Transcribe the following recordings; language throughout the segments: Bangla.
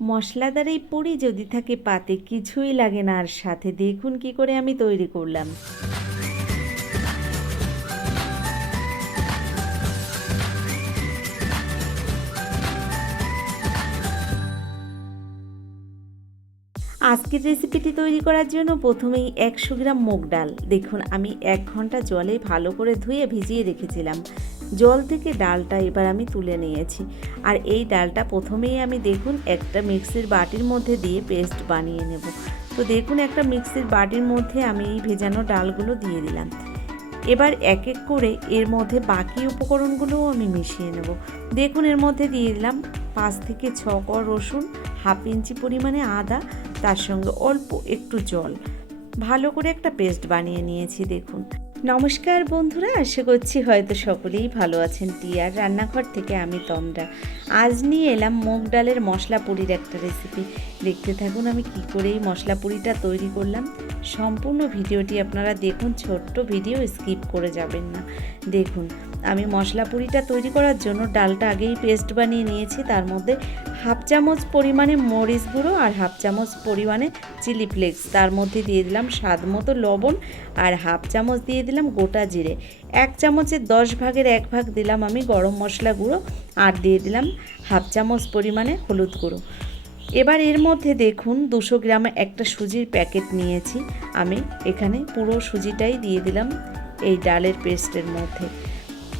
মশলাদার এই পুরি যদি থাকে পাতে কিছুই লাগে না, আর সাথে দেখুন কি করে আমি তৈরি করলাম। আজকের রেসিপিটি তৈরি করার জন্য প্রথমেই 100 গ্রাম মুগ ডাল দেখুন আমি 1 ঘন্টা জলে ভালো করে ধুয়ে ভিজিয়ে রেখেছিলাম। জল থেকে ডালটা এবার আমি তুলে নিয়েছি। আর এই ডালটা প্রথমেই আমি দেখুন একটা মিক্সির বাটির মধ্যে দিয়ে পেস্ট বানিয়ে নেব। তো দেখুন একটা মিক্সির বাটির মধ্যে আমি এই ভেজানো ডালগুলো দিয়ে দিলাম। এবার এক এক করে এর মধ্যে বাকি উপকরণগুলোও আমি মিশিয়ে নেব। দেখুন এর মধ্যে দিয়ে দিলাম 5 থেকে 6 কোয়া রসুন, হাফ ইঞ্চি পরিমাণে আদা, তার সঙ্গে অল্প একটু জল, ভালো করে একটা পেস্ট বানিয়ে নিয়েছি। দেখুন নমস্কার বন্ধুরা, আশা করছি হয়তো সকলেই ভালো আছেন। টিয়ার রান্নাঘর থেকে আমি তন্দ্রা আজ নিয়ে এলাম মুগ ডালের মশলা পুরির একটা রেসিপি। দেখতে থাকুন আমি কি করে এই মশলা পুরিটা তৈরি করলাম। সম্পূর্ণ ভিডিওটি আপনারা দেখুন, ছোট্ট ভিডিও স্কিপ করে যাবেন না। দেখুন আমি মশলা পুরিটা তৈরি করার জন্য ডালটা আগেই পেস্ট বানিয়ে নিয়েছি। তার মধ্যে হাফ চামচ পরিমাণে মরিচ গুঁড়ো আর হাফ চামচ পরিমাণে চিলি ফ্লেক্স, তার মধ্যে দিয়ে দিলাম স্বাদ মতো লবণ আর হাফ চামচ দিয়ে দিলাম গোটা জিরে, 1 চামচের 10 ভাগের 1 ভাগ দিলাম আমি গরম মশলা গুঁড়ো, আর দিয়ে দিলাম হাফ চামচ পরিমাণে হলুদ গুঁড়ো। এবার এর মধ্যে দেখুন 200 গ্রাম একটা সুজির প্যাকেট নিয়েছি আমি, এখানে পুরো সুজিটাই দিয়ে দিলাম এই ডালের পেস্টের মধ্যে।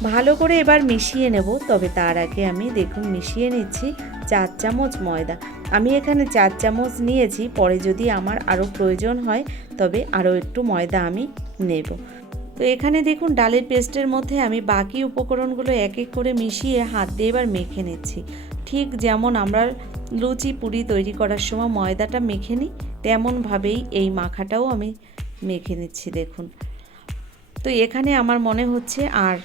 ভালো করে এবার মিশিয়ে নেব। তবে তার আগে আমি দেখুন মিশিয়ে নিচ্ছি 4 চামচ ময়দা। আমি এখানে 4 চামচ নিয়েছি, পরে যদি আমার আরও প্রয়োজন হয় তবে আরও একটু ময়দা আমি নেব। তো এখানে দেখুন ডালের পেস্টের মধ্যে আমি বাকি উপকরণগুলো এক এক করে মিশিয়ে হাত দিয়ে এবার মেখে নিচ্ছি। ঠিক যেমন আমরা লুচি পুরি তৈরি করার সময় ময়দাটা মেখে নিই, তেমনভাবেই এই মাখাটাও আমি মেখে নিচ্ছি। দেখুন তো এখানে আমার মনে হচ্ছে আর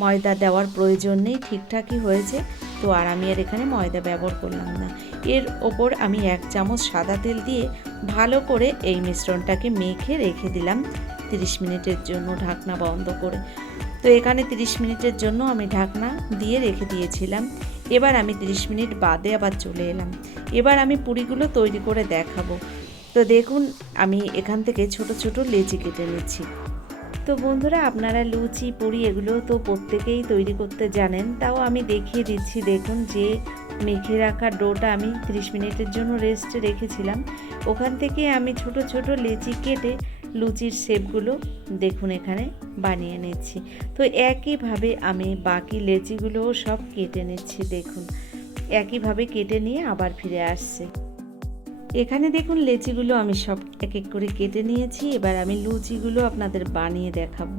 ময়দা দেওয়ার প্রয়োজন নেই, ঠিকঠাকই হয়েছে। তো আর আমি আর এখানে ময়দা ব্যবহার করলাম না। এর ওপর আমি 1 চামচ সাদা তেল দিয়ে ভালো করে এই মিশ্রণটাকে মেখে রেখে দিলাম 30 মিনিটের জন্য ঢাকনা বন্ধ করে। তো এখানে 30 মিনিটের জন্য আমি ঢাকনা দিয়ে রেখে দিয়েছিলাম। এবার আমি 30 মিনিট বাদে আবার চলে এলাম। এবার আমি পুরিগুলো তৈরি করে দেখাবো। তো দেখুন আমি এখান থেকে ছোট ছোট লেচি কেটে নিচ্ছি। তো বন্ধুরা আপনারা লুচি পুরি এগুলো তো প্রত্যেকেই তৈরি করতে জানেন, তাও আমি দেখিয়ে দিচ্ছি। দেখুন যে মেখে রাখা ডোটা আমি 30 মিনিটের জন্য রেস্টে রেখেছিলাম, ওখান থেকে আমি ছোট ছোট লেচি কেটে লুচির শেপগুলো দেখুন এখানে বানিয়ে নিচ্ছি। তো একইভাবে আমি বাকি লেচিগুলোও সব কেটে নিচ্ছি। দেখুন একইভাবে কেটে নিয়ে আবার ফিরে আসছে। এখানে দেখুন লেচিগুলো আমি সব এক এক করে কেটে নিয়েছি। এবার আমি লুচিগুলো আপনাদের বানিয়ে দেখাবো।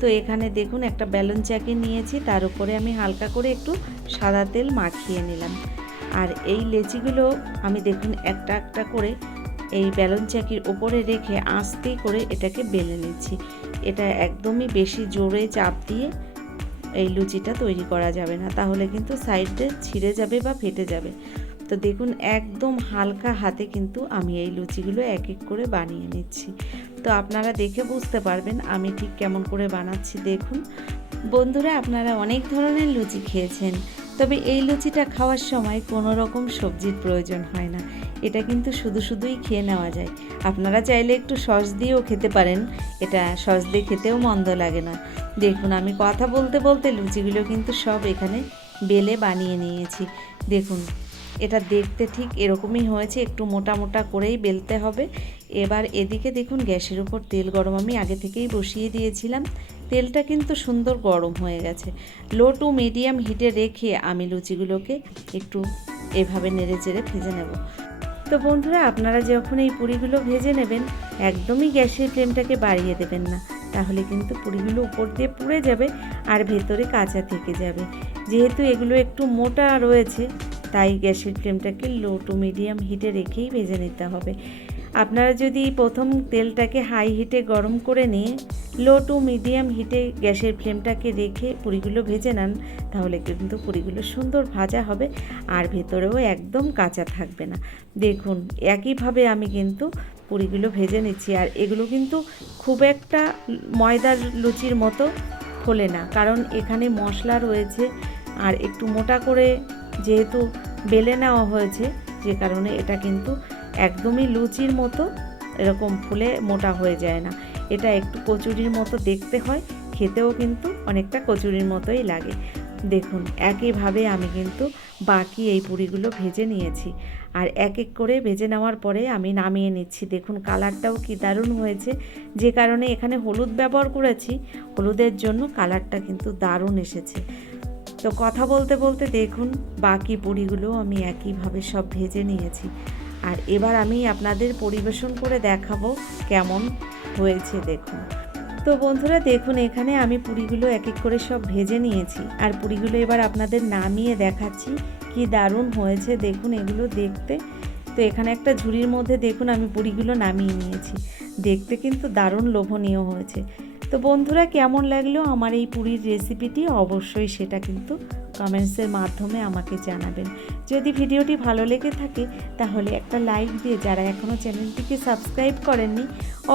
তো এখানে দেখুন একটা বেলুন চাকি নিয়েছি, তার উপরে আমি হালকা করে একটু সাদা তেল মাখিয়ে নিলাম। আর এই লেচিগুলো আমি দেখুন একটা একটা করে এই বেলুন চাকির ওপরে রেখে আস্তে করে এটাকে বেলে নিচ্ছি। এটা একদমই বেশি জোরে চাপ দিয়ে এই লুচিটা তৈরি করা যাবে না, তাহলে কিন্তু সাইডে ছিঁড়ে যাবে বা ফেটে যাবে। তো দেখুন একদম হালকা হাতে কিন্তু আমি এই লুচিগুলো এক এক করে বানিয়ে নিচ্ছি। তো আপনারা দেখে বুঝতে পারবেন আমি ঠিক কেমন করে বানাচ্ছি। দেখুন বন্ধুরা আপনারা অনেক ধরনের লুচি খেয়েছেন, তবে এই লুচিটা খাওয়ার সময় কোনো রকম সবজির প্রয়োজন হয় না। এটা কিন্তু শুধু শুধুই খেয়ে নেওয়া যায়। আপনারা চাইলে একটু সস দিয়েও খেতে পারেন, এটা সস দিয়ে খেতেও মন্দ লাগে না। দেখুন আমি কথা বলতে বলতে লুচিগুলো কিন্তু সব এখানে বেলে বানিয়ে নিয়েছি। দেখুন এটা দেখতে ঠিক এরকমই হয়েছে, একটু মোটা মোটা করেই বেলতে হবে। এবার এদিকে দেখুন গ্যাসের উপর তেল গরম আমি আগে থেকেই বসিয়ে দিয়েছিলাম। তেলটা কিন্তু সুন্দর গরম হয়ে গেছে। লো টু মিডিয়াম হিটে রেখে আমি লুচিগুলোকে একটু এভাবে নেড়ে চেড়ে ভেজে নেব। তো বন্ধুরা আপনারা যখন এই পুরিগুলো ভেজে নেবেন একদমই গ্যাসের ফ্লেমটাকে বাড়িয়ে দেবেন না, তাহলে কিন্তু পুরিগুলো উপর দিয়ে পুড়ে যাবে আর ভেতরে কাঁচা থেকে যাবে। যেহেতু এগুলো একটু মোটা রয়েছে তাই গ্যাসের ফ্লেমটাকে লো টু মিডিয়াম হিটে রেখেই ভেজে নিতে হবে। আপনারা যদি প্রথম তেলটাকে হাই হিটে গরম করে নিয়ে লো টু মিডিয়াম হিটে গ্যাসের ফ্লেমটাকে রেখে পুরিগুলো ভেজে নেন, তাহলে কিন্তু পুরিগুলো সুন্দর ভাজা হবে আর ভেতরেও একদম কাঁচা থাকবে না। দেখুন একইভাবে আমি কিন্তু পুরিগুলো ভেজে নিচ্ছি। আর এগুলো কিন্তু খুব একটা ময়দার লুচির মতো ফোলে না, কারণ এখানে মশলা রয়েছে আর একটু মোটা করে যেহেতু বেলে নেওয়া হয়েছে যে কারণে এটা কিন্তু একদমই লুচির মতো এরকম ফুলে মোটা হয়ে যায় না। এটা একটু কচুরির মতো দেখতে হয়, খেতেও কিন্তু অনেকটা কচুরির মতোই লাগে। দেখুন একইভাবে আমি কিন্তু বাকি এই পুরিগুলো ভেজে নিয়েছি, আর এক এক করে ভেজে নেওয়ার পরে আমি নামিয়ে নিচ্ছি। দেখুন কালারটাও কি দারুণ হয়েছে, যে কারণে এখানে হলুদ ব্যবহার করেছি, হলুদের জন্য কালারটা কিন্তু দারুণ এসেছে। তো কথা বলতে বলতে দেখুন বাকি পুরিগুলো আমি একইভাবে সব ভেজে নিয়েছি, আর এবার আমি আপনাদের পরিবেশন করে দেখাবো কেমন হয়েছে। দেখুন তো বন্ধুরা দেখুন এখানে আমি পুরিগুলো এক এক করে সব ভেজে নিয়েছি, আর পুরিগুলো এবার আপনাদের নামিয়ে দেখাচ্ছি কি দারুণ হয়েছে। দেখুন এগুলো দেখতে, তো এখানে একটা ঝুড়ির মধ্যে দেখুন আমি পুরিগুলো নামিয়ে নিয়েছি, দেখতে কিন্তু দারুণ লোভনীয় হয়েছে। তো বন্ধুরা কেমন লাগলো আমার এই পুরির রেসিপিটি, অবশ্যই সেটা কিন্তু কমেন্টসের মাধ্যমে আমাকে জানাবেন। যদি ভিডিওটি ভালো লেগে থাকে তাহলে একটা লাইক দিয়ে, যারা এখনও চ্যানেলটিকে সাবস্ক্রাইব করেননি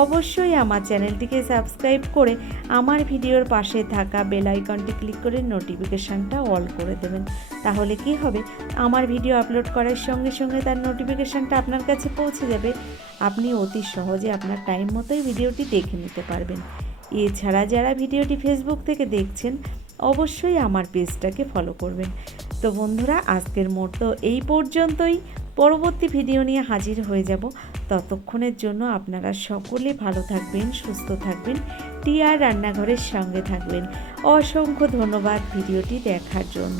অবশ্যই আমার চ্যানেলটিকে সাবস্ক্রাইব করে আমার ভিডিওর পাশে থাকা বেল আইকনটি ক্লিক করে নোটিফিকেশানটা অল করে দেবেন। তাহলে কি হবে, আমার ভিডিও আপলোড করার সঙ্গে সঙ্গে তার নোটিফিকেশানটা আপনার কাছে পৌঁছে যাবে, আপনি অতি সহজে আপনার টাইম মতোই ভিডিওটি দেখে নিতে পারবেন। এছাড়া যারা ভিডিওটি ফেসবুক থেকে দেখছেন অবশ্যই আমার পেজটাকে ফলো করবেন। তো বন্ধুরা আজকের মতো এই পর্যন্তই, পরবর্তী ভিডিও নিয়ে হাজির হয়ে যাব। ততক্ষণের জন্য আপনারা সকলে ভালো থাকবেন, সুস্থ থাকবেন, টিআর রান্নাঘরের সঙ্গে থাকবেন। অসংখ্য ধন্যবাদ ভিডিওটি দেখার জন্য।